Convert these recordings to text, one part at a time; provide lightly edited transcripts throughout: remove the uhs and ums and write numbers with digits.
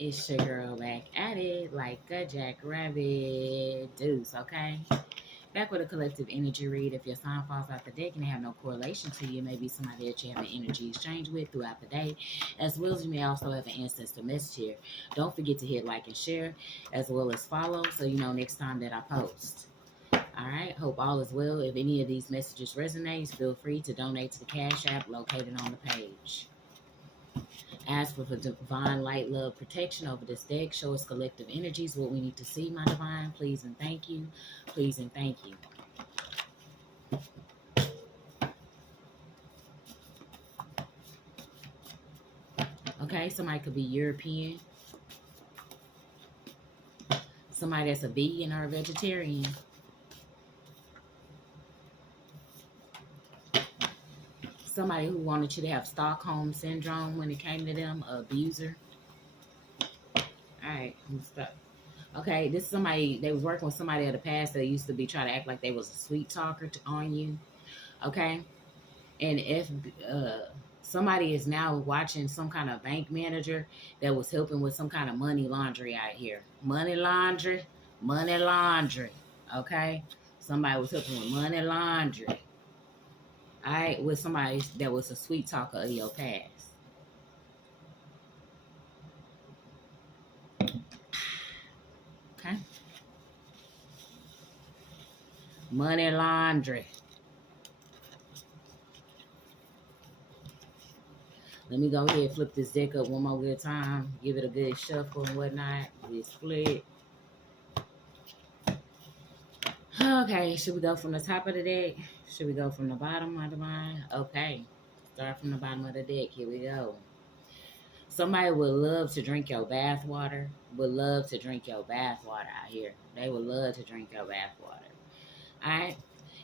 It's your girl back at it like a jackrabbit. Deuce, okay? Back with a collective energy read. If your sign falls out the deck and they have no correlation to you, maybe somebody that you have an energy exchange with throughout the day, as well as you may also have an ancestor message here. Don't forget to hit like and share, as well as follow, so you know next time that I post. All right, hope all is well. If any of these messages resonates, feel free to donate to the Cash App located on the page. Ask for divine light, love, protection over this deck. Show us collective energies, what we need to see, my divine. Please and thank you. Please and thank you. Okay, somebody could be European. Somebody that's a vegan or a vegetarian. Somebody who wanted you to have Stockholm Syndrome when it came to them, an abuser. All right, I'm stuck. Okay, this is somebody, they was working with somebody of the past that used to be trying to act like they was a sweet talker on you. Okay, and if somebody is now watching some kind of bank manager that was helping with some kind of money laundry out here. Money laundry. Okay, somebody was helping with money laundry. All right, with somebody that was a sweet talker of your past. Okay. Money laundry. Let me go ahead and flip this deck up one more good time. Give it a good shuffle and whatnot. We split. Okay, should we go from the top of the deck? Should we go from the bottom of the line? Okay, start from the bottom of the deck. Here we go. Somebody would love to drink your bath water. Would love to drink your bath water out here. They would love to drink your bath water. All right.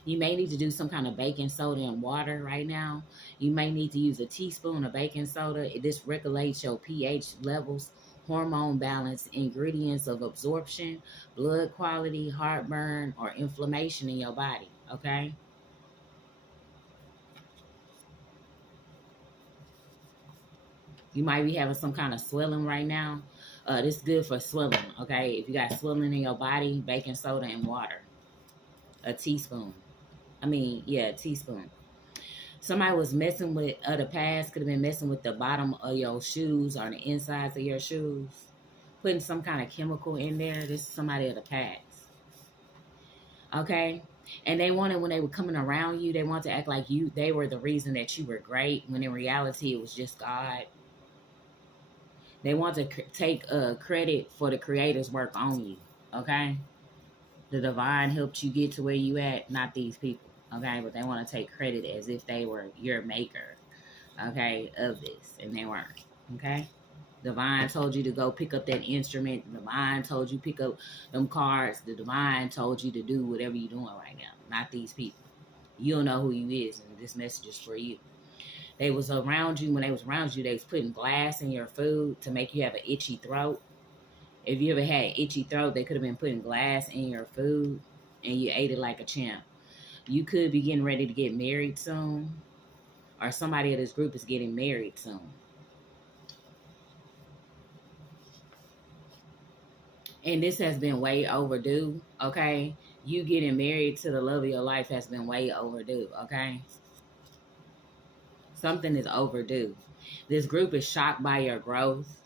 You may need to do some kind of baking soda and water right now. You may need to use a teaspoon of baking soda. This regulates your pH levels, hormone balance, ingredients of absorption, blood quality, heartburn, or inflammation in your body. Okay? You might be having some kind of swelling right now. This is good for swelling. Okay? If you got swelling in your body, baking soda and water. A teaspoon. A teaspoon. Somebody was messing with the past, could have been messing with the bottom of your shoes or the insides of your shoes, putting some kind of chemical in there. This is somebody of the past. Okay? And they wanted, when they were coming around you, they wanted to act like they were the reason that you were great, when in reality it was just God. They want to take credit for the creator's work on you. Okay? The divine helped you get to where you at, not these people. Okay, but they want to take credit as if they were your maker, okay, of this, and they weren't. Okay, divine told you to go pick up that instrument. The divine told you pick up them cards. The divine told you to do whatever you're doing right now, not these people. You don't know who you is, and this message is for you. They was around you. When they was around you, they was putting glass in your food to make you have an itchy throat. If you ever had itchy throat, they could have been putting glass in your food, and you ate it like a champ. You could be getting ready to get married soon, or somebody of this group is getting married soon. And this has been way overdue, okay? You getting married to the love of your life has been way overdue, okay? Something is overdue. This group is shocked by your growth.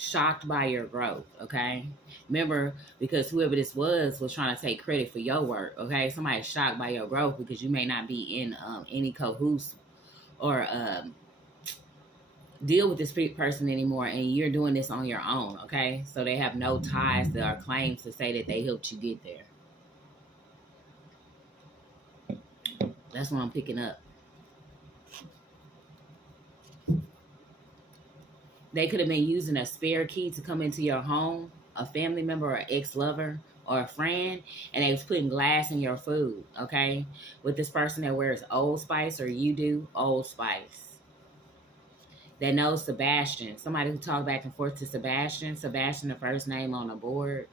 Shocked by your growth, okay? Remember, because whoever this was trying to take credit for your work, okay? Somebody's shocked by your growth because you may not be in any cahoots or deal with this person anymore, and you're doing this on your own, okay? So they have no ties or claims to say that they helped you get there. That's what I'm picking up. They could have been using a spare key to come into your home, a family member or ex-lover or a friend, and they was putting glass in your food, okay? With this person that wears Old Spice, or you do, Old Spice. That knows Sebastian. Somebody who talked back and forth to Sebastian. Sebastian, the first name on the board.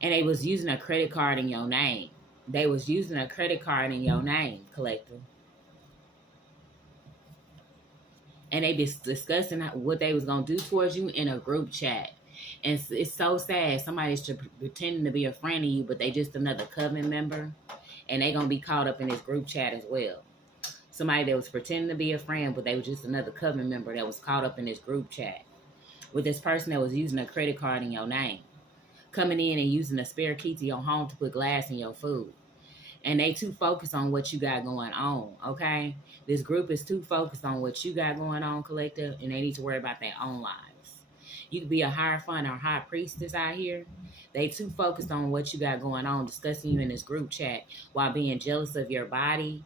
And they was using a credit card in your name. They was using a credit card in your name, collective. and they be discussing what they was gonna do towards you in a group chat. And it's so sad. Somebody's pretending to be a friend of you, but they just another coven member, and they gonna be caught up in this group chat as well. Somebody that was pretending to be a friend, but they was just another coven member that was caught up in this group chat with this person that was using a credit card in your name, coming in and using a spare key to your home to put glass in your food. And they too focused on what you got going on, okay? This group is too focused on what you got going on, collective, and they need to worry about their own lives. You could be a hierophant or high priestess out here. They too focused on what you got going on, discussing you in this group chat while being jealous of your body,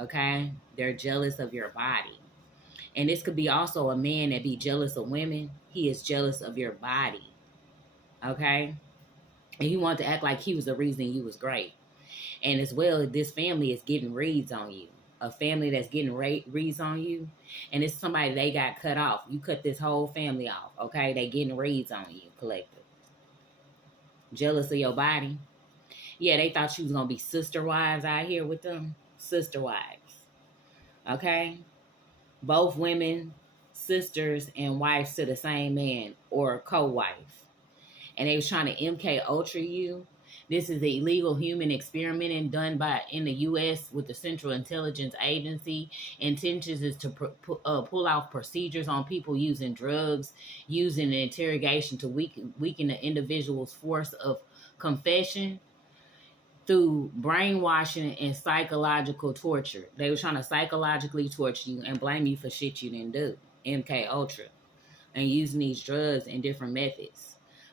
okay? They're jealous of your body. And this could be also a man that be jealous of women. He is jealous of your body, okay? And he wanted to act like he was the reason you was great. And as well, this family is getting reads on you. A family that's getting reads on you, and it's somebody they got cut off. You cut this whole family off, okay? They getting reads on you, collective. Jealous of your body. Yeah, they thought you was going to be sister wives out here with them. Sister wives, okay? Both women, sisters, and wives to the same man or co-wife. And they was trying to MK Ultra you. This is the illegal human experimenting done in the U.S. with the Central Intelligence Agency. Intentions is to pull off procedures on people using drugs, using the interrogation to weaken the individual's force of confession through brainwashing and psychological torture. They were trying to psychologically torture you and blame you for shit you didn't do. MK Ultra. And using these drugs and different methods.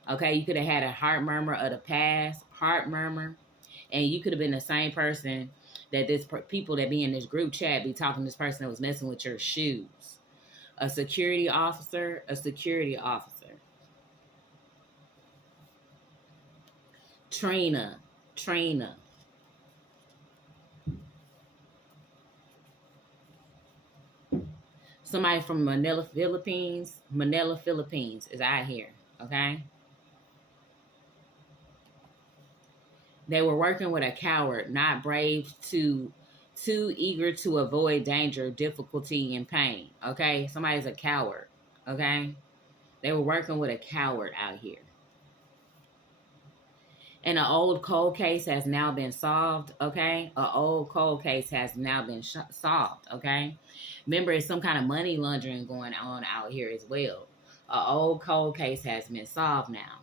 Okay, you could have had a heart murmur of the past, and you could have been the same person that people that be in this group chat be talking to this person that was messing with your shoes. A security officer. Trina. Somebody from Manila, Philippines is out here, okay? They were working with a coward, not brave, too eager to avoid danger, difficulty, and pain. Okay? Somebody's a coward. Okay? They were working with a coward out here. And an old cold case has now been solved. Okay? An old cold case has now been solved. Okay? Remember, it's some kind of money laundering going on out here as well. An old cold case has been solved now.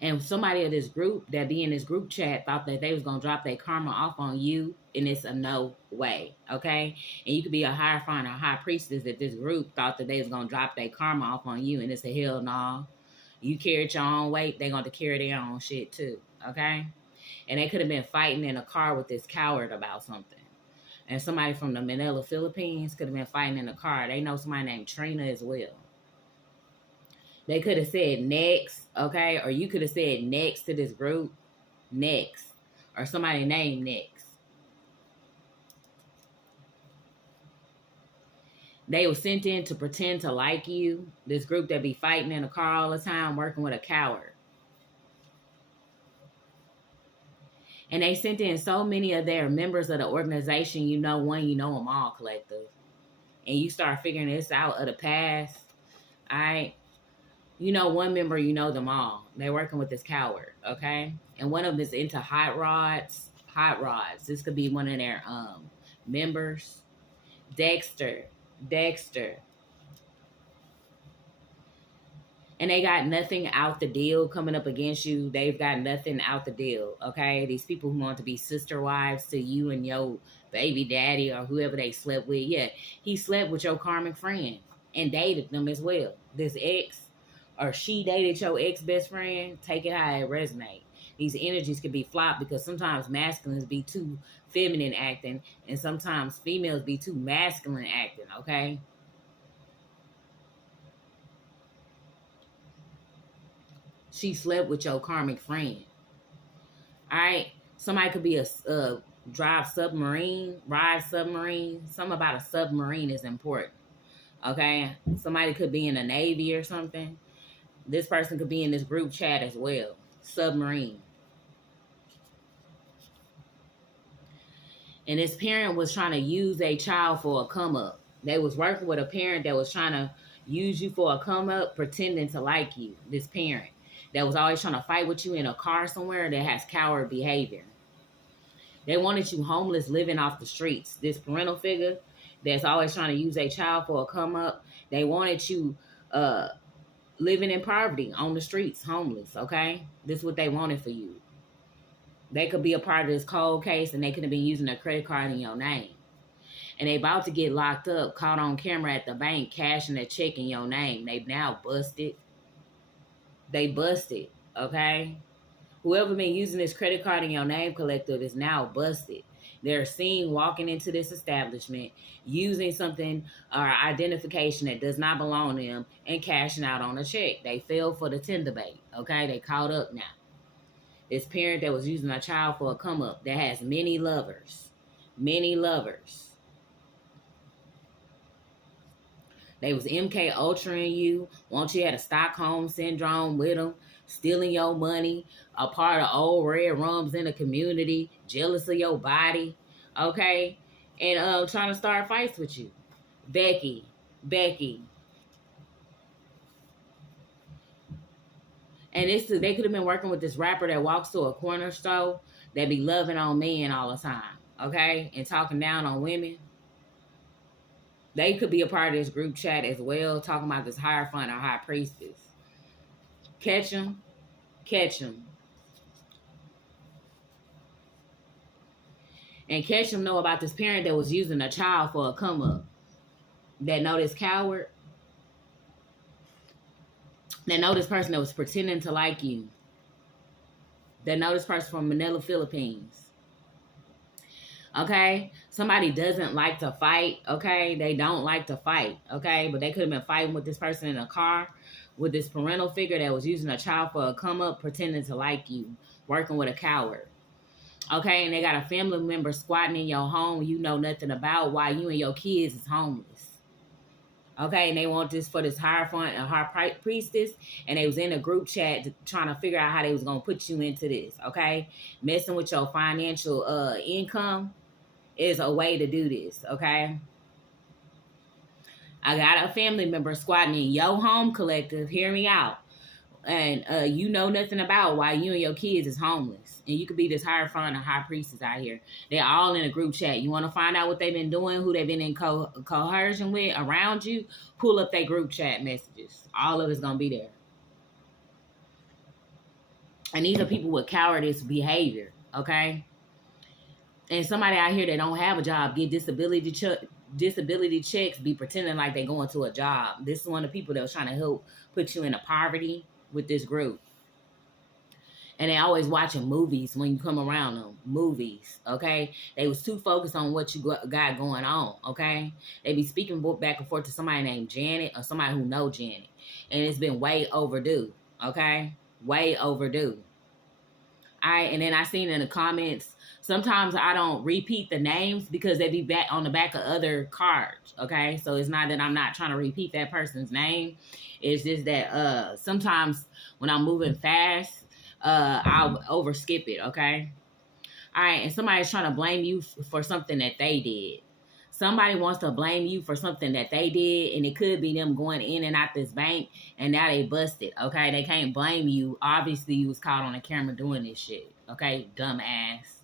And somebody of this group that be in this group chat thought that they was going to drop their karma off on you, and it's a no way, okay? And you could be a hierophant or high priestess that this group thought that they was going to drop their karma off on you, and it's a hell no. You carried your own weight, they're going to carry their own shit too, okay? And they could have been fighting in a car with this coward about something. And somebody from the Manila, Philippines could have been fighting in a car. They know somebody named Trina as well. They could have said next, okay? Or you could have said next to this group. Next. Or somebody named next. They were sent in to pretend to like you. This group that be fighting in a car all the time, working with a coward. And they sent in so many of their members of the organization, you know them all, collective. And you start figuring this out of the past. All right? You know one member, you know them all. They're working with this coward, okay? And one of them is into hot rods. This could be one of their members. Dexter. And they got nothing out the deal coming up against you. They've got nothing out the deal, okay? These people who want to be sister wives to you and your baby daddy or whoever they slept with. Yeah, he slept with your karmic friend and dated them as well. This ex, or she dated your ex-best friend, take it how it resonates. These energies can be flopped because sometimes masculines be too feminine acting and sometimes females be too masculine acting, okay? She slept with your karmic friend. All right? Somebody could be a ride submarine. Something about a submarine is important, okay? Somebody could be in the Navy or something. This person could be in this group chat as well. Submarine. And this parent was trying to use a child for a come up. They was working with a parent that was trying to use you for a come up, pretending to like you. This parent that was always trying to fight with you in a car somewhere that has coward behavior. They wanted you homeless, living off the streets. This parental figure that's always trying to use a child for a come up. They wanted you living in poverty on the streets, homeless. Okay, this is what they wanted for you. They could be a part of this cold case, and they could have been using a credit card in your name. And they about to get locked up, caught on camera at the bank, cashing a check in your name. They now busted. They busted, okay? Whoever been using this credit card in your name, collective, is now busted. They're seen walking into this establishment, using something or identification that does not belong to them, and cashing out on a check. They fell for the tender bait, okay? They caught up now. This parent that was using a child for a come up that has many lovers. Many lovers. They was MK Ultraing you, want you had a Stockholm syndrome with them, stealing your money, a part of old red rums in the community, jealous of your body, okay? And trying to start fights with you. Becky. And they could have been working with this rapper that walks to a corner store that be loving on men all the time, okay? And talking down on women. They could be a part of this group chat as well, talking about this Hierophant or High Priestess. Catch them. And catch them know about this parent that was using a child for a come up. That know this coward. That know this person that was pretending to like you. That know this person from Manila, Philippines. Okay, somebody doesn't like to fight, okay? They don't like to fight, okay? But they could have been fighting with this person in a car, with this parental figure that was using a child for a come up, pretending to like you, working with a coward. Okay, and they got a family member squatting in your home you know nothing about while you and your kids is homeless. Okay, and they want this for this Hierophant and High Priestess, and they was in a group chat trying to figure out how they was going to put you into this, okay? Messing with your financial income is a way to do this, okay? I got a family member squatting in your home, collective, hear me out, and you know nothing about why you and your kids is homeless. And you could be this Hierophant or High Priestess out here. They're all in a group chat. You want to find out what they've been doing, who they've been in coercion with around you, pull up their group chat messages. All of it's going to be there. And these are people with cowardice behavior, okay? And somebody out here that don't have a job get disability checks, be pretending like they going to a job. This is one of the people that was trying to help put you into poverty with this group. And they always watching movies when you come around them. Movies, okay? They was too focused on what you got going on, okay? They be speaking back and forth to somebody named Janet or somebody who know Janet. And it's been way overdue, okay? Way overdue. And then I seen in the comments, sometimes I don't repeat the names because they be back on the back of other cards, okay? So it's not that I'm not trying to repeat that person's name. It's just that sometimes when I'm moving fast, I'll overskip it, okay? All right, and somebody's trying to blame you for something that they did. Somebody wants to blame you for something that they did, and it could be them going in and out this bank, and now they busted, okay? They can't blame you. Obviously, you was caught on the camera doing this shit, okay? Dumbass.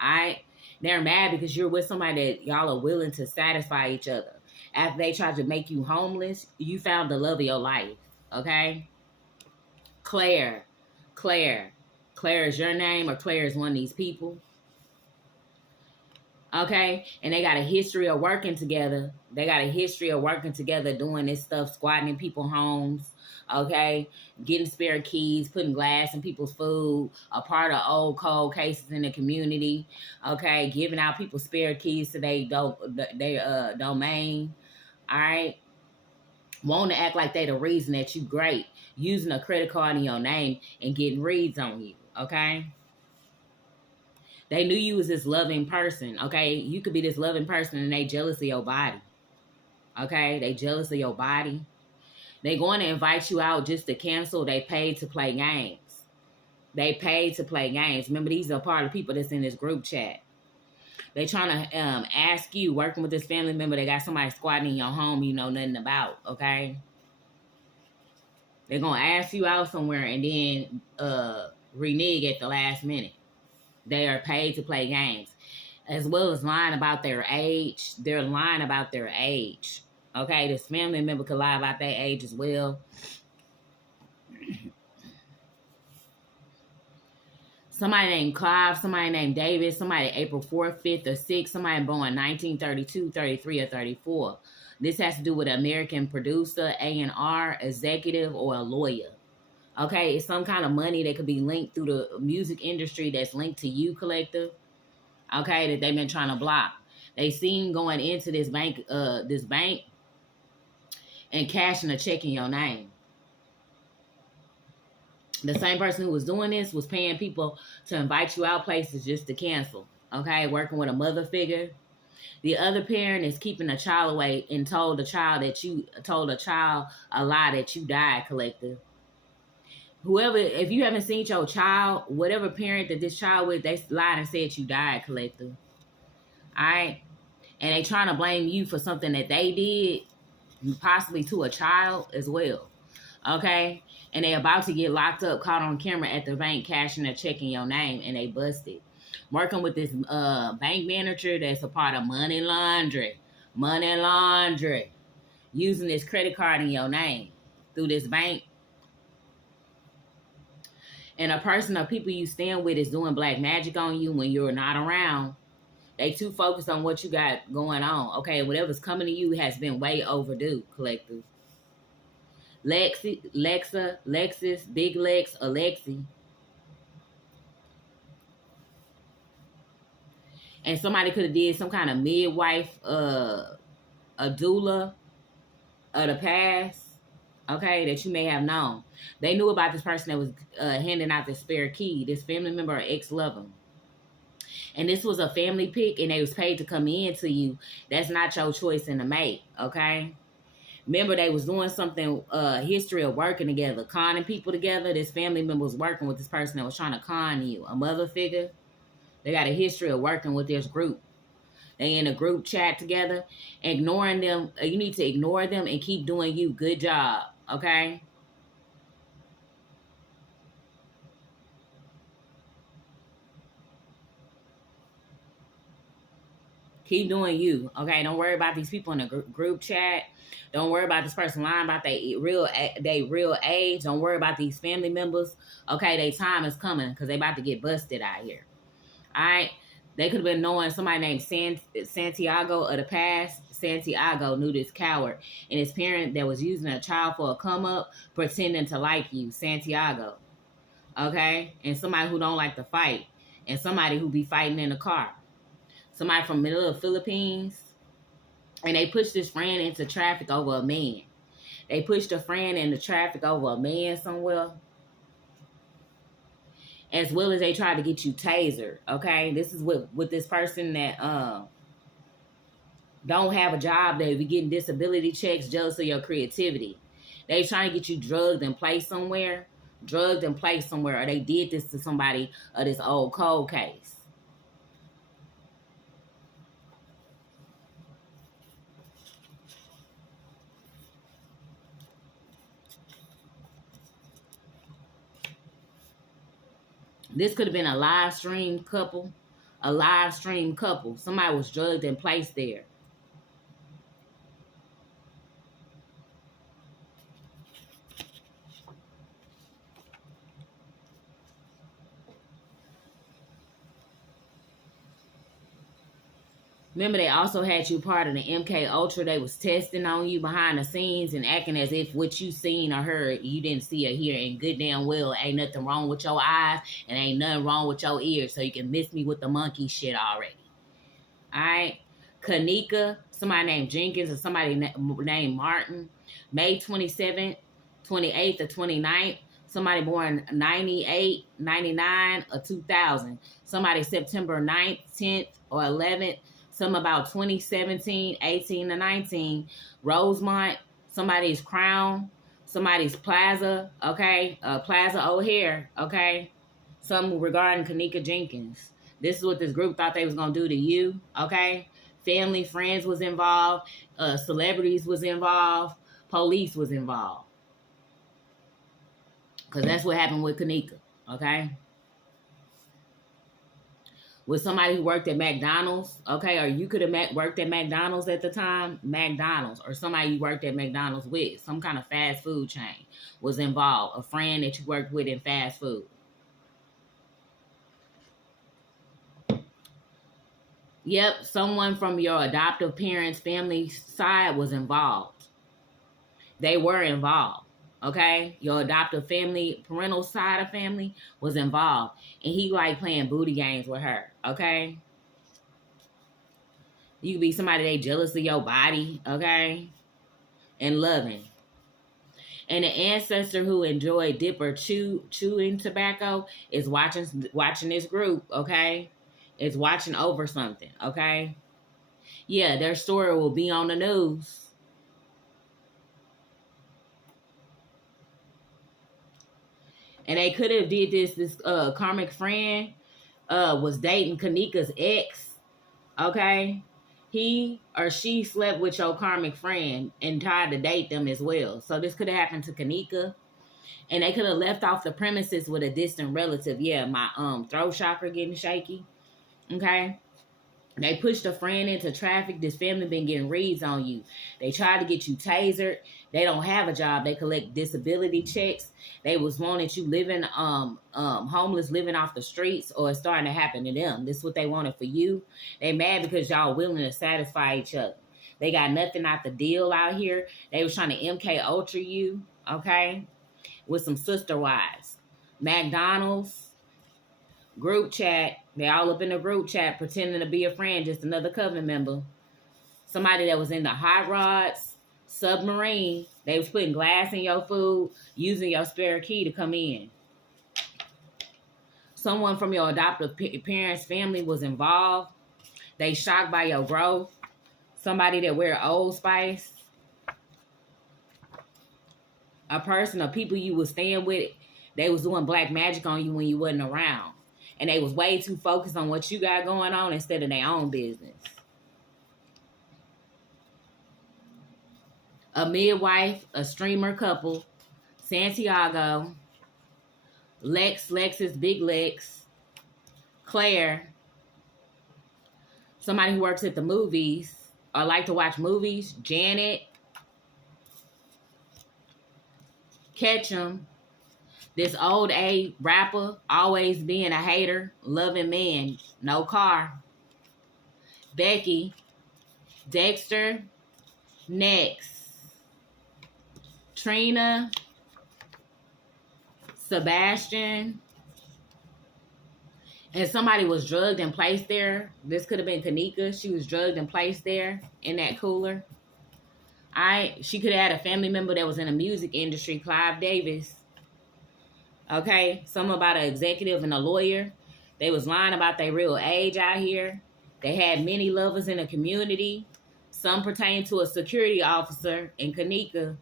All right? They're mad because you're with somebody that y'all are willing to satisfy each other. After they tried to make you homeless, you found the love of your life, okay? Claire is your name, or Claire is one of these people. Okay? And they got a history of working together. Doing this stuff, squatting in people's homes. Okay? Getting spare keys, putting glass in people's food. A part of old cold cases in the community. Okay? Giving out people spare keys to their domain. All right? Want to act like they the reason that you great. Using a credit card in your name and getting reads on you, okay? They knew you was this loving person, okay? You could be this loving person and they jealous of your body, okay? They jealous of your body. They going to invite you out just to cancel. They paid to play games. Remember, these are part of the people that's in this group chat. They trying to ask you, working with this family member, they got somebody squatting in your home you know nothing about, okay? They're going to ask you out somewhere and then renege at the last minute. They are paid to play games. As well as lying about their age. They're lying about their age. Okay, this family member could lie about their age as well. Somebody named Clive, somebody named David, somebody April 4th, 5th, or 6th, somebody born 1932, 33, or 34. This has to do with an American producer, A&R, executive, or a lawyer. Okay, it's some kind of money that could be linked through the music industry that's linked to you, collective. Okay, that they've been trying to block. They seen going into this bank and cashing a check in your name. The same person who was doing this was paying people to invite you out places just to cancel. Okay, working with a mother figure. The other parent is keeping a child away and told a child a lie that you died, collective. Whoever, if you haven't seen your child, whatever parent that this child with, they lied and said you died, collective. All right? And they trying to blame you for something that they did, possibly to a child as well. Okay? And they about to get locked up, caught on camera at the bank, cashing a check in your name, and they busted. Working with this bank manager that's a part of money laundering. Using this credit card in your name through this bank. And a person or people you stand with is doing black magic on you when you're not around. They too focused on what you got going on. Okay, whatever's coming to you has been way overdue, collective. Lexus, Big Lex, Alexi. And somebody could have did some kind of midwife, a doula of the past, okay, that you may have known. They knew about this person that was handing out the spare key, this family member or ex-lover. And this was a family pick, and they was paid to come in to you. That's not your choice in the mate, okay? Remember, they was doing something, history of working together, conning people together. This family member was working with this person that was trying to con you, a mother figure. They got a history of working with this group. They in a group chat together. Ignoring them, you need to ignore them and keep doing you. Good job, okay? Keep doing you, okay? Don't worry about these people in the group chat. Don't worry about this person lying about their real age. Don't worry about these family members. Okay, their time is coming because they about to get busted out here. All right? They could have been knowing somebody named Santiago of the past. Santiago knew this coward and his parent that was using a child for a come up, pretending to like you. Santiago. Okay? And somebody who don't like to fight. And somebody who be fighting in the car. Somebody from middle of the Philippines. And they pushed this friend into traffic over a man. They pushed a friend into traffic over a man somewhere. As well as they tried to get you tasered. Okay? This is with this person that don't have a job. They be getting disability checks, jealous of your creativity. They trying to get you drugged and placed somewhere. Or they did this to somebody of this old cold case. This could have been a live stream couple. Somebody was drugged and placed there. Remember, they also had you part of the MK Ultra. They was testing on you behind the scenes and acting as if what you seen or heard, you didn't see or hear. And good damn well, ain't nothing wrong with your eyes and ain't nothing wrong with your ears. So you can miss me with the monkey shit already. All right? Kanika, somebody named Jenkins, or somebody named Martin. May 27th, 28th, or 29th. Somebody born 98, 99, or 2000. Somebody September 9th, 10th, or 11th. Some about 2017, 18 to 19. Rosemont, somebody's Crown, somebody's Plaza, okay? Plaza O'Hare, okay? Some regarding Kanika Jenkins. This is what this group thought they was going to do to you, okay? Family, friends was involved. Celebrities was involved. Police was involved. Because that's what happened with Kanika, okay? With somebody who worked at McDonald's, okay? Or you could have worked at McDonald's at the time. McDonald's, or somebody you worked at McDonald's with, some kind of fast food chain was involved. A friend that you worked with in fast food. Yep, someone from your adoptive parents' family side was involved. They were involved, okay? Your adoptive family, parental side of family was involved. And he liked playing booty games with her, okay? You could be somebody they jealous of your body, okay? And loving. And the ancestor who enjoyed dip or chewing tobacco is watching this group, okay? Is watching over something, okay? Yeah, their story will be on the news. And they could have did this karmic friend was dating Kanika's ex, okay? He or she slept with your karmic friend and tried to date them as well. So this could have happened to Kanika. And they could have left off the premises with a distant relative. Yeah, my throat chakra getting shaky. Okay, they pushed a friend into traffic. This family been getting reads on you. They tried to get you tasered. They don't have a job. They collect disability checks. They was wanting you living homeless, living off the streets, or it's starting to happen to them. This is what they wanted for you. They mad because y'all willing to satisfy each other. They got nothing out the deal out here. They was trying to MK Ultra you, okay, with some sister wives. McDonald's group chat. They all up in the group chat pretending to be a friend, just another covenant member. Somebody that was in the hot rods, submarine. They was putting glass in your food, using your spare key to come in. Someone from your adoptive parents' family was involved. They shocked by your growth. Somebody that wear Old Spice. A person or people you was staying with, they was doing black magic on you when you wasn't around. And they was way too focused on what you got going on instead of their own business. A midwife, a streamer couple, Santiago, Lexus, Big Lex, Claire, somebody who works at the movies or like to watch movies, Janet, Ketchum, this old A rapper, always being a hater, loving man, no car. Becky, Dexter, Next, Trina, Sebastian, and somebody was drugged and placed there. This could have been Kanika. She was drugged and placed there in that cooler. She could have had a family member that was in the music industry, Clive Davis. Okay, something about an executive and a lawyer. They was lying about their real age out here. They had many lovers in the community. Some pertain to a security officer in Kanika.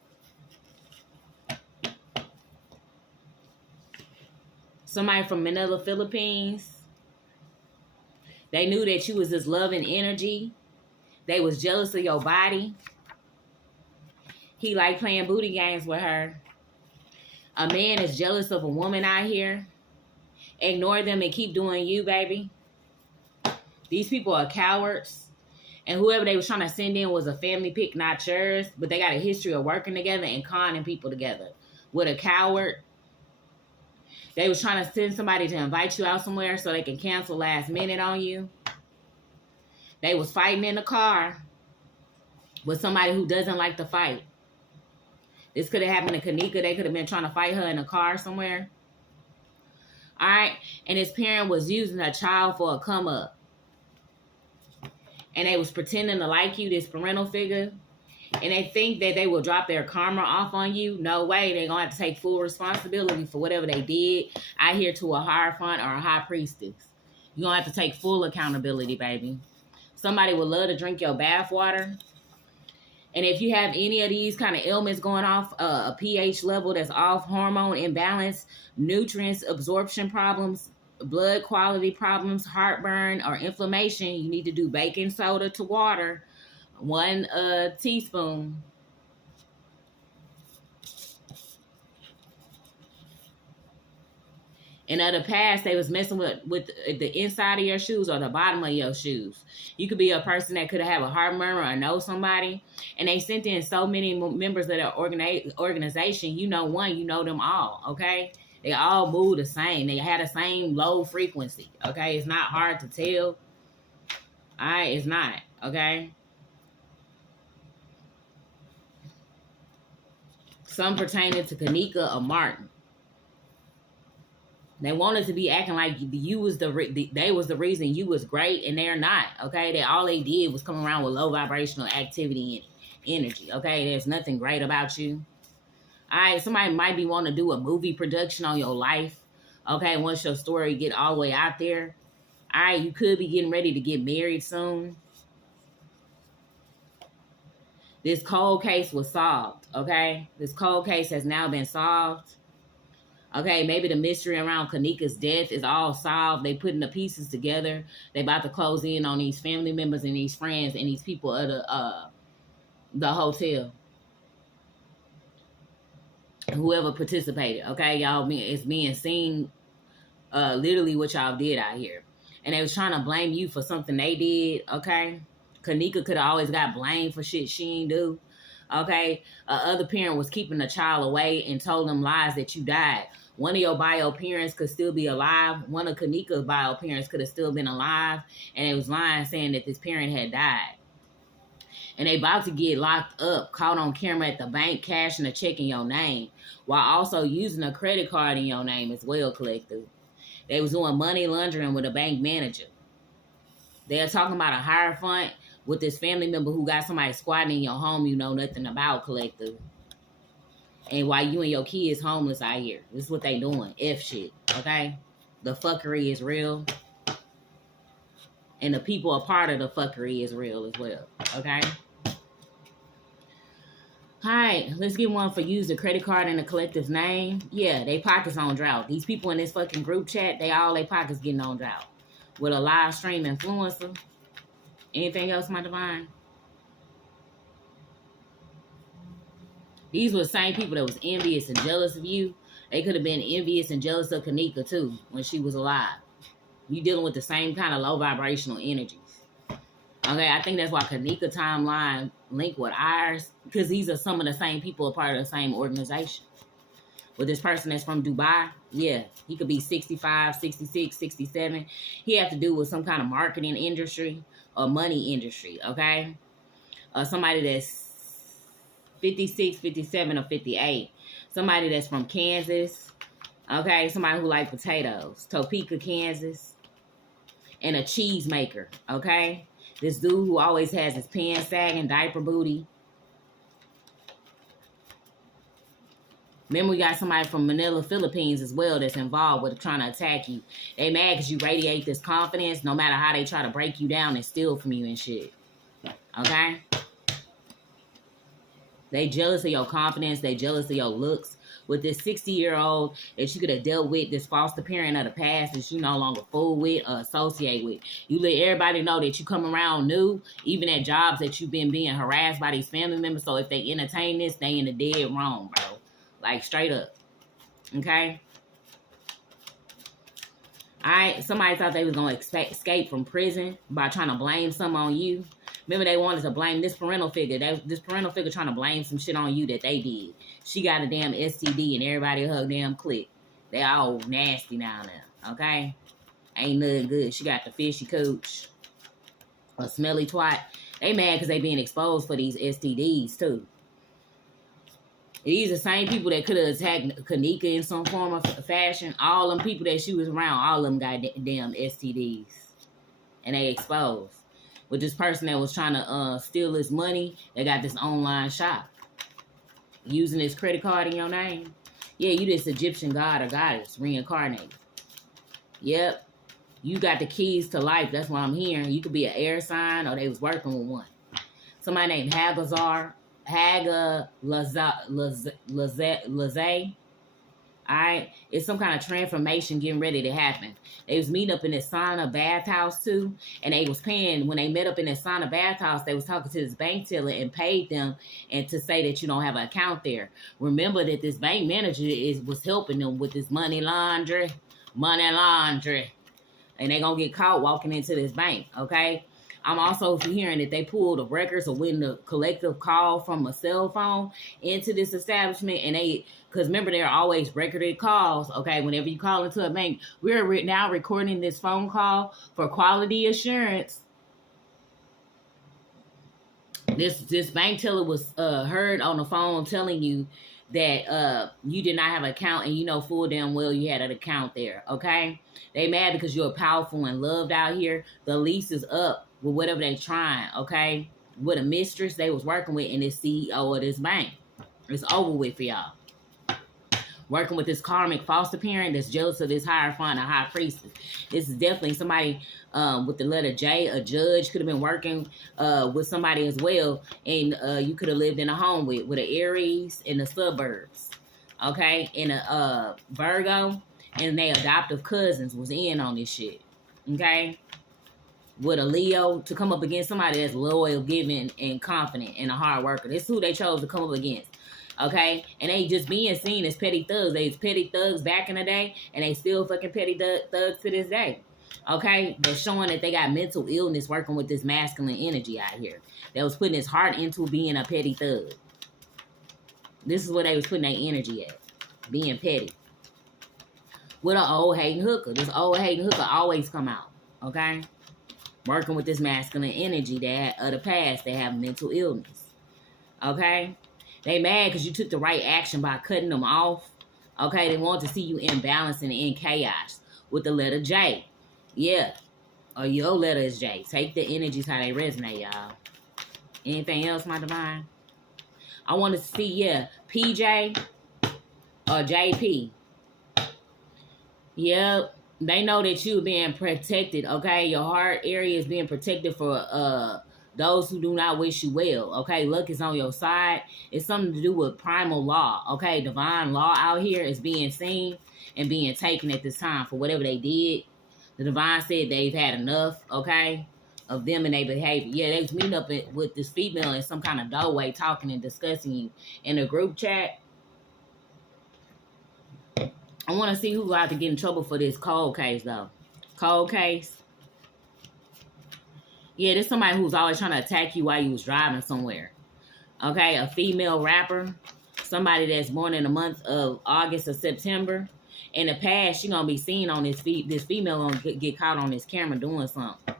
Somebody from Manila, Philippines. They knew that you was this loving energy. They was jealous of your body. He liked playing booty games with her. A man is jealous of a woman out here. Ignore them and keep doing you, baby. These people are cowards. And whoever they was trying to send in was a family pick, not yours. But they got a history of working together and conning people together. With a coward. They was trying to send somebody to invite you out somewhere so they can cancel last minute on you. They was fighting in the car with somebody who doesn't like to fight. This could have happened to Kanika. They could have been trying to fight her in a car somewhere. All right. And his parent was using her child for a come up. And they was pretending to like you, this parental figure. And they think that they will drop their karma off on you. No way. They're going to have to take full responsibility for whatever they did out here to a hierophant or a high priestess. You're going to have to take full accountability, baby. Somebody would love to drink your bath water. And if you have any of these kind of ailments going off, a pH level that's off, hormone imbalance, nutrients absorption problems, blood quality problems, heartburn, or inflammation, you need to do baking soda to water, 1 teaspoon. In other past, they was messing with the inside of your shoes or the bottom of your shoes. You could be a person that could have a heart murmur or know somebody, and they sent in so many members of their organization. You know one, you know them all, okay? They all move the same. They had the same low frequency, okay? It's not hard to tell. All right, it's not, okay? Some pertaining to Kanika or Martin. They wanted to be acting like you was they was the reason you was great, and they're not, okay? All they did was come around with low vibrational activity and energy, okay? There's nothing great about you. All right, somebody might be wanting to do a movie production on your life, okay? Once your story get all the way out there. All right, you could be getting ready to get married soon. This cold case was solved, okay? This cold case has now been solved. Okay, maybe the mystery around Kanika's death is all solved. They putting the pieces together. They about to close in on these family members and these friends and these people at the hotel. Whoever participated, okay, y'all, it's being seen literally what y'all did out here. And they was trying to blame you for something they did, okay? Kanika could have always got blamed for shit she ain't do. Okay, other parent was keeping the child away and told them lies that you died. One of your bio parents could still be alive. One of Kanika's bio parents could have still been alive, and it was lying saying that this parent had died. And they about to get locked up, caught on camera at the bank, cashing a check in your name, while also using a credit card in your name as well, collective. They was doing money laundering with a bank manager. They're talking about a hire fund with this family member who got somebody squatting in your home you know nothing about, collective. And while you and your kids homeless out here. This is what they doing. F shit, okay? The fuckery is real. And the people a part of the fuckery is real as well, okay? All right, let's get one for use the credit card in the collective's name. Yeah, they pockets on drought. These people in this fucking group chat, they all their pockets getting on drought. With a live stream influencer. Anything else, my divine? These were the same people that was envious and jealous of you. They could have been envious and jealous of Kanika too when she was alive. You dealing with the same kind of low vibrational energies. Okay, I think that's why Kanika timeline linked with ours, because these are some of the same people a part of the same organization. With this person that's from Dubai, yeah, he could be 65, 66, 67. He have to do with some kind of marketing industry or money industry, okay? Somebody that's 56, 57, or 58. Somebody that's from Kansas, okay? Somebody who like potatoes. Topeka, Kansas. And a cheese maker, okay? This dude who always has his pants sagging, diaper booty. Remember, we got somebody from Manila, Philippines as well that's involved with trying to attack you. They mad because you radiate this confidence no matter how they try to break you down and steal from you and shit. Okay? They jealous of your confidence. They jealous of your looks. With this 60-year-old that you could have dealt with, this foster parent of the past that you no longer fool with or associate with. You let everybody know that you come around new, even at jobs that you've been being harassed by these family members. So if they entertain this, they in the dead wrong, bro. Like, straight up. Okay? Alright, somebody thought they was going to escape from prison by trying to blame some on you. Remember, they wanted to blame this parental figure. This parental figure trying to blame some shit on you that they did. She got a damn STD and everybody her damn clique. They all nasty down there, okay? Ain't nothing good. She got the fishy cooch. A smelly twat. They mad because they being exposed for these STDs, too. These are the same people that could have attacked Kanika in some form of fashion. All them people that she was around, all of them got damn STDs. And they exposed. With this person that was trying to steal his money, they got this online shop. Using his credit card in your name. Yeah, you this Egyptian god or goddess reincarnated. Yep. You got the keys to life. That's what I'm hearing. You could be an air sign or they was working with one. Somebody named Haga Laze. Alright? It's some kind of transformation getting ready to happen. They was meeting up in this sauna bathhouse too. And they was paying, when they met up in this sauna bathhouse, they was talking to this bank teller and paid them and to say that you don't have an account there. Remember that this bank manager was helping them with this money laundry. And they gonna get caught walking into this bank, okay? I'm also hearing that they pulled the records of when the collective call from a cell phone into this establishment, and because remember, there are always recorded calls, okay? Whenever you call into a bank, we're now recording this phone call for quality assurance. This bank teller was heard on the phone telling you that you did not have an account, and you know full damn well you had an account there, okay? They mad because you're powerful and loved out here. The lease is up with whatever they trying, okay? With a mistress they was working with and this CEO of this bank. It's over with for y'all. Working with this karmic foster parent that's jealous of this hierophant and high priestess. This is definitely somebody with the letter J. A judge could have been working with somebody as well, and you could have lived in a home with an Aries in the suburbs, okay? And a Virgo, and their adoptive cousins was in on this shit, okay? With a Leo to come up against somebody that's loyal, giving, and confident, and a hard worker. This is who they chose to come up against. Okay, and they just being seen as petty thugs. They was petty thugs back in the day, and they still fucking petty thugs to this day. Okay, they're showing that they got mental illness working with this masculine energy out here. That was putting his heart into being a petty thug. This is where they was putting their energy at, being petty. With an old hating hooker. This old hating hooker always come out. Okay, working with this masculine energy that of the past. They have mental illness. Okay. They mad because you took the right action by cutting them off. Okay, they want to see you in balance and in chaos with the letter J. Yeah, or your letter is J. Take the energies how they resonate, y'all. Anything else, my divine? I want to see, yeah, PJ or JP. Yep, they know that you're being protected, okay? Your heart area is being protected for those who do not wish you well, okay? Luck is on your side. It's something to do with primal law, okay? Divine law out here is being seen and being taken at this time for whatever they did. The divine said they've had enough, okay, of them and their behavior. Yeah, they was meeting up with this female in some kind of doorway talking and discussing you in a group chat. I want to see who's out to get in trouble for this cold case, though. Cold case. Yeah, there's somebody who's always trying to attack you while you was driving somewhere. Okay, a female rapper. Somebody that's born in the month of August or September. In the past, you're going to be seen on this female going to get caught on this camera doing something.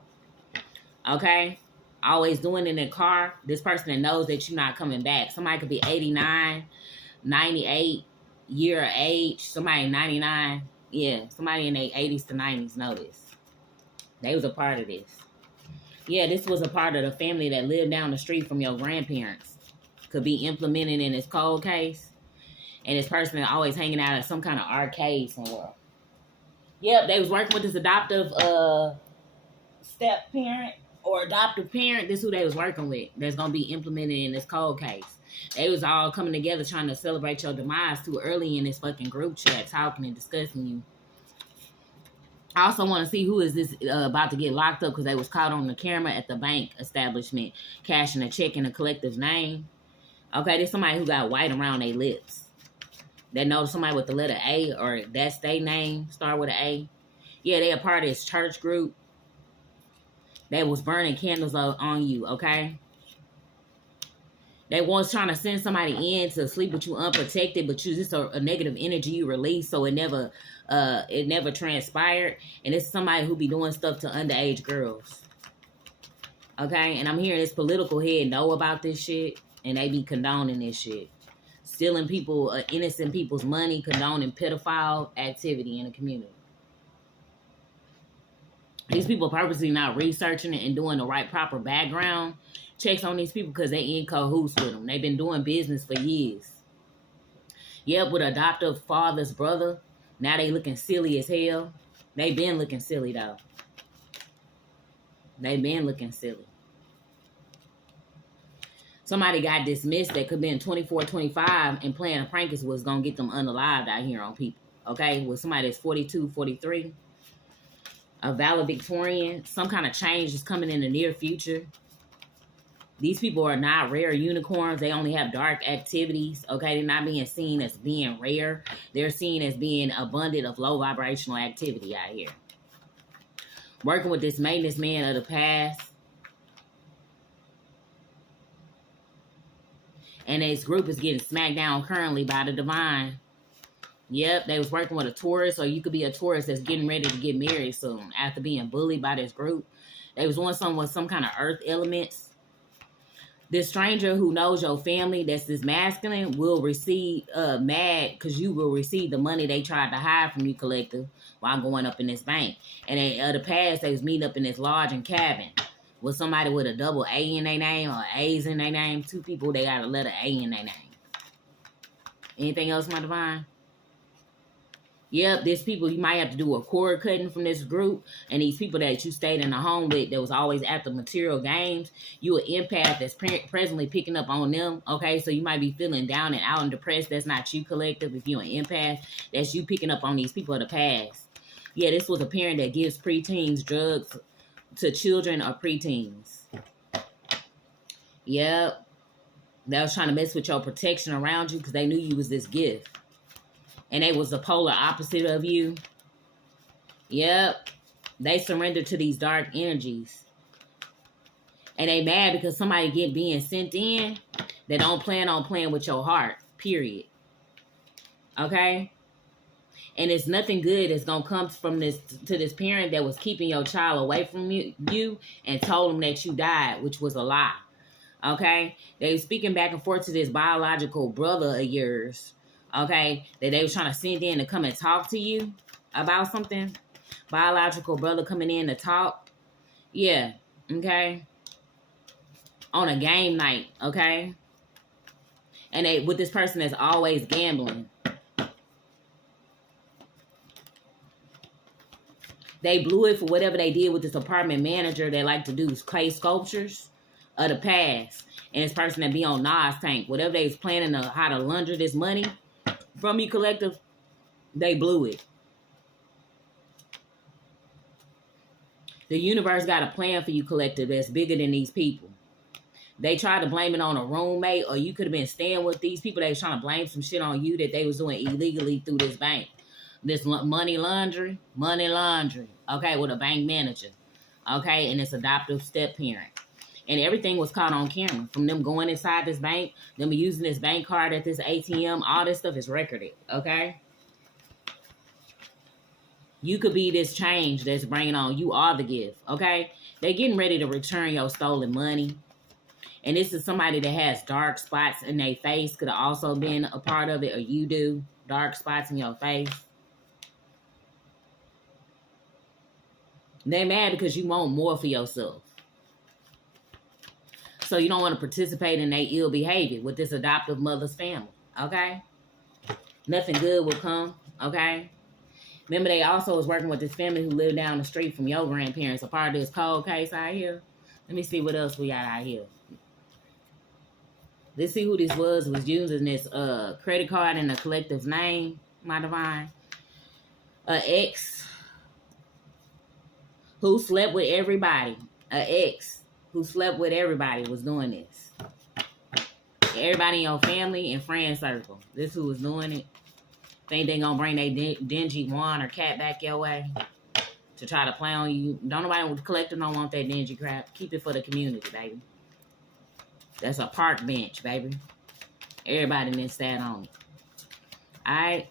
Okay? Always doing it in a car. This person that knows that you're not coming back. Somebody could be 89, 98 year of age. Somebody 99. Yeah, somebody in their 80s to 90s know this. They was a part of this. Yeah, this was a part of the family that lived down the street from your grandparents. Could be implemented in this cold case. And this person is always hanging out at some kind of arcade somewhere. Yep, they was working with this adoptive step parent or adoptive parent. This is who they was working with. That's going to be implemented in this cold case. They was all coming together trying to celebrate your demise too early in this fucking group chat, talking and discussing you. I also want to see who is this about to get locked up because they was caught on the camera at the bank establishment cashing a check in a collective's name. Okay, there's somebody who got white around their lips. They know somebody with the letter A or that's their name, start with an A. Yeah, they a part of this church group that was burning candles on you, okay? They was trying to send somebody in to sleep with you unprotected, but you just a negative energy you release, so it never transpired. And it's somebody who be doing stuff to underage girls. Okay? And I'm hearing this political head know about this shit, and they be condoning this shit. Stealing people, innocent people's money, condoning pedophile activity in the community. These people purposely not researching it and doing the right proper background checks on these people because they in cahoots with them. They've been doing business for years. Yep, with adoptive father's brother. Now they looking silly as hell. They been looking silly, though. They been looking silly. Somebody got dismissed that could have been 24, 25, and playing a prank is what's going to get them unalived out here on people. Okay? With somebody that's 42, 43, a valedictorian, some kind of change is coming in the near future. These people are not rare unicorns. They only have dark activities. Okay? They're not being seen as being rare. They're seen as being abundant of low vibrational activity out here. Working with this maintenance man of the past. And this group is getting smacked down currently by the divine. Yep, they was working with a Taurus, or you could be a Taurus that's getting ready to get married soon after being bullied by this group. They was doing something with some kind of earth elements. This stranger who knows your family, that's this masculine, will receive mad because you will receive the money they tried to hide from you, collective, while going up in this bank. And in the past, they was meeting up in this lodge and cabin with somebody with a double A in their name or A's in their name. Two people, they got a letter A in their name. Anything else, my divine? Yep, there's people, you might have to do a cord cutting from this group. And these people that you stayed in the home with that was always after material games, you an empath that's presently picking up on them. Okay, so you might be feeling down and out and depressed. That's not you, collective. If you're an empath, that's you picking up on these people of the past. Yeah, this was a parent that gives preteens drugs to children or preteens. Yep. They was trying to mess with your protection around you because they knew you was this gift. And they was the polar opposite of you. Yep. They surrendered to these dark energies. And they mad because somebody being sent in that don't plan on playing with your heart. Period. Okay? And it's nothing good that's going to come from this to this parent that was keeping your child away from you and told them that you died, which was a lie. Okay? They were speaking back and forth to this biological brother of yours. Okay? That they was trying to send in to come and talk to you about something. Biological brother coming in to talk. Yeah. Okay? On a game night. Okay? And they with this person that's always gambling. They blew it for whatever they did with this apartment manager. They like to do clay sculptures of the past. And this person that be on Nas Tank. Whatever they was planning how to launder this money from you, collective, they blew it. The universe got a plan for you, collective, that's bigger than these people. They tried to blame it on a roommate, or you could have been staying with these people. They was trying to blame some shit on you that they was doing illegally through this bank. This money laundering, okay, with a bank manager, okay, and this adoptive step parent. And everything was caught on camera. From them going inside this bank, them using this bank card at this ATM, all this stuff is recorded, okay? You could be this change that's bringing on. You are the gift, okay? They're getting ready to return your stolen money. And this is somebody that has dark spots in their face. Could have also been a part of it, or you do. Dark spots in your face. They're mad because you want more for yourself. So you don't want to participate in their ill behavior with this adoptive mother's family. Okay? Nothing good will come. Okay? Remember, they also was working with this family who lived down the street from your grandparents. A part of this cold case out here. Let me see what else we got out here. Let's see who this was using this credit card in the collective's name, my divine. An ex who slept with everybody. An ex who slept with everybody was doing this. Everybody in your family and friend circle. This who was doing it. Think they gonna bring their dingy wand or cat back your way to try to play on you. Don't nobody with the collective don't want that dingy crap. Keep it for the community, baby. That's a park bench, baby. Everybody then sat on it. Alright?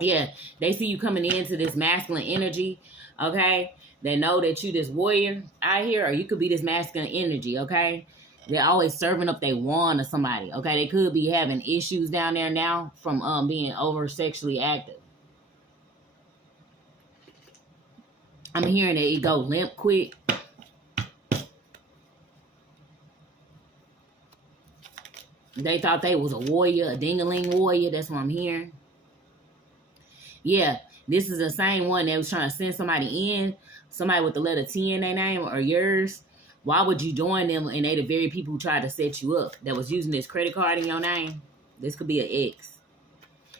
Yeah, they see you coming into this masculine energy, okay? They know that you this warrior out here, or you could be this masculine energy, okay? They're always serving up their wand to somebody, okay? They could be having issues down there now from being over sexually active. I'm hearing that it go limp quick. They thought they was a warrior, a ding-a-ling warrior. That's what I'm hearing. Yeah, this is the same one that was trying to send somebody in. Somebody with the letter T in their name or yours. Why would you join them and they the very people who tried to set you up that was using this credit card in your name? This could be an ex.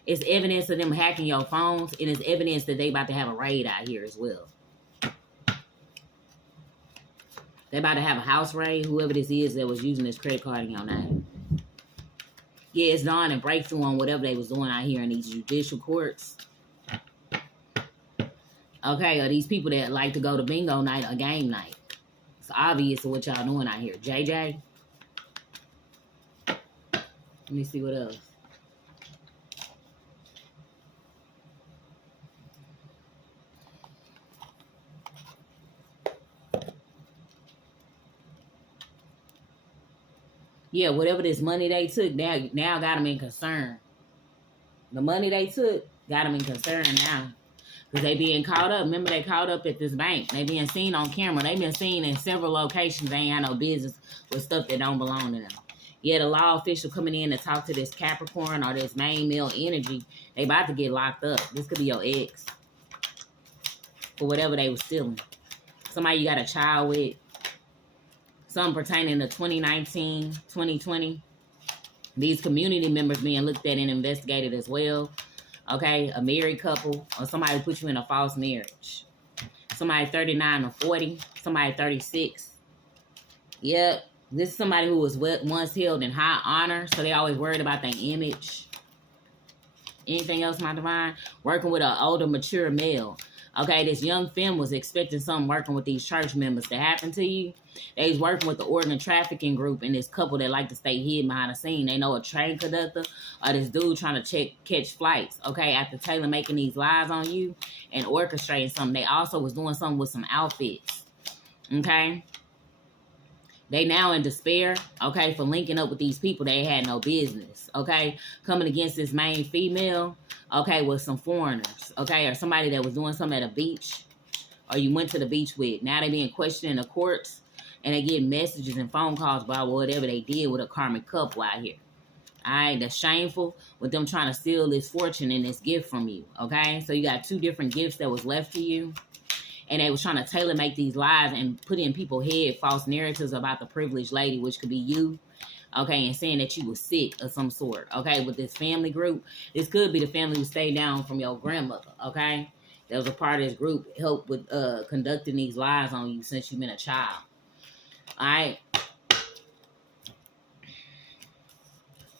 It's evidence of them hacking your phones, and it's evidence that they about to have a raid out here as well. They about to have a house raid, whoever this is that was using this credit card in your name. Yeah, it's dawn and breakthrough on whatever they was doing out here in these judicial courts. Okay, or these people that like to go to bingo night or game night. It's obvious what y'all doing out here. JJ. Let me see what else. Yeah, whatever this money they took, now got them in concern. The money they took got them in concern now. Because they being caught up. Remember, they caught up at this bank. They being seen on camera. They been seen in several locations. They ain't got no business with stuff that don't belong to them. Yeah, the law official coming in to talk to this Capricorn or this main male energy, they about to get locked up. This could be your ex. For whatever they was stealing. Somebody you got a child with. Something pertaining to 2019, 2020. These community members being looked at and investigated as well. Okay, a married couple or somebody put you in a false marriage. Somebody 39 or 40, somebody 36. Yep, this is somebody who was once held in high honor, so they always worried about their image. Anything else, my divine? Working with an older, mature male. Okay, this young femme was expecting something working with these church members to happen to you. They was working with the organ trafficking group and this couple that like to stay hidden behind the scene. They know a train conductor or this dude trying to catch flights. Okay, after Taylor making these lies on you and orchestrating something, they also was doing something with some outfits. Okay, they now in despair. Okay, for linking up with these people they had no business. Okay, coming against this main female. Okay, with some foreigners. Okay, or somebody that was doing something at a beach, or you went to the beach with. Now they being questioned in the courts. And they get messages and phone calls about whatever they did with a karmic couple out here. Alright, that's shameful with them trying to steal this fortune and this gift from you. Okay, so you got two different gifts that was left to you. And they was trying to tailor make these lies and put in people's head false narratives about the privileged lady, which could be you. Okay, and saying that you was sick of some sort. Okay, with this family group. This could be the family who stayed down from your grandmother. Okay, that was a part of this group. Helped with conducting these lies on you since you've been a child. Alright.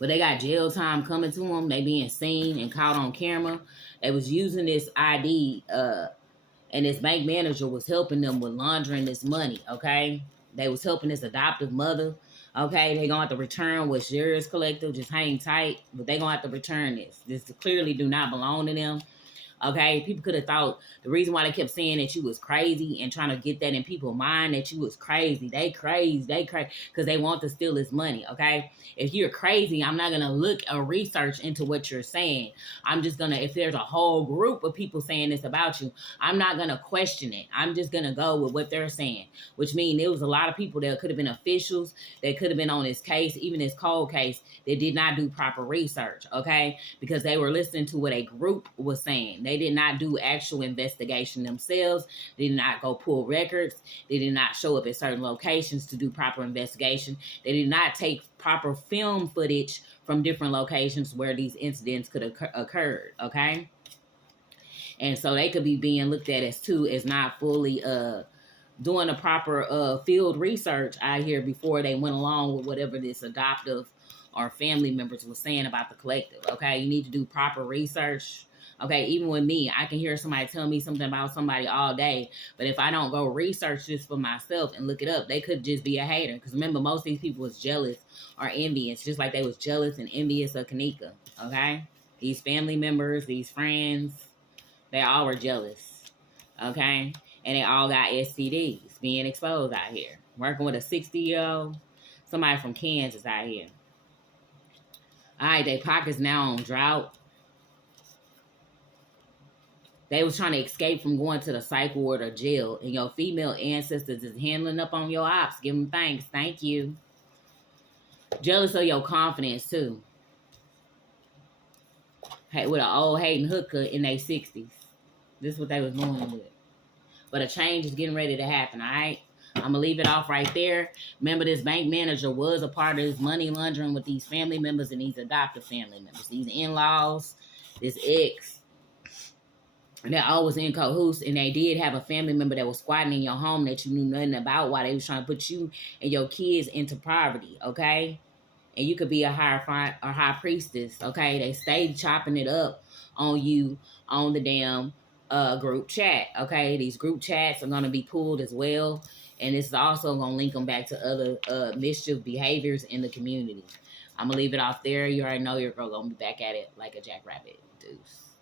But they got jail time coming to them. They being seen and caught on camera. They was using this ID, and this bank manager was helping them with laundering this money, okay? They was helping this adoptive mother, okay? They gonna have to return what's yours, collective. Just hang tight, but they gonna have to return this. This clearly do not belong to them. Okay, people could have thought the reason why they kept saying that you was crazy and trying to get that in people's mind that you was crazy. They crazy, because they want to steal this money, okay? If you're crazy, I'm not going to look or research into what you're saying. I'm just going to, if there's a whole group of people saying this about you, I'm not going to question it. I'm just going to go with what they're saying, which means there was a lot of people that could have been officials, that could have been on this case, even this cold case, that did not do proper research, okay? Because they were listening to what a group was saying. They did not do actual investigation themselves. They did not go pull records. They did not show up at certain locations to do proper investigation. They did not take proper film footage from different locations where these incidents could have occurred, okay? And so they could be being looked at as not fully doing a proper field research out here before they went along with whatever this adoptive or family members were saying about the collective, okay? You need to do proper research. Okay, even with me, I can hear somebody tell me something about somebody all day, but if I don't go research this for myself and look it up, they could just be a hater. Because remember, most of these people was jealous or envious, just like they was jealous and envious of Kanika, okay? These family members, these friends, they all were jealous, okay? And they all got STDs being exposed out here. Working with a 60-year-old, somebody from Kansas out here. All right, their pockets now on drought. They was trying to escape from going to the psych ward or jail, and your female ancestors is handling up on your ops. Give them thanks. Thank you. Jealous of your confidence, too. Hey, with an old hating hooker in their 60s. This is what they was going with. But a change is getting ready to happen, all right? I'm going to leave it off right there. Remember, this bank manager was a part of this money laundering with these family members and these adoptive family members. These in-laws, this ex, that all was in cahoots, and they did have a family member that was squatting in your home that you knew nothing about while they was trying to put you and your kids into poverty, okay? And you could be a high priestess, okay? They stayed chopping it up on you on the damn group chat, okay? These group chats are going to be pulled as well, and it's also going to link them back to other mischief behaviors in the community. I'm going to leave it off there. You already know your girl going to be back at it like a jackrabbit. Deuce.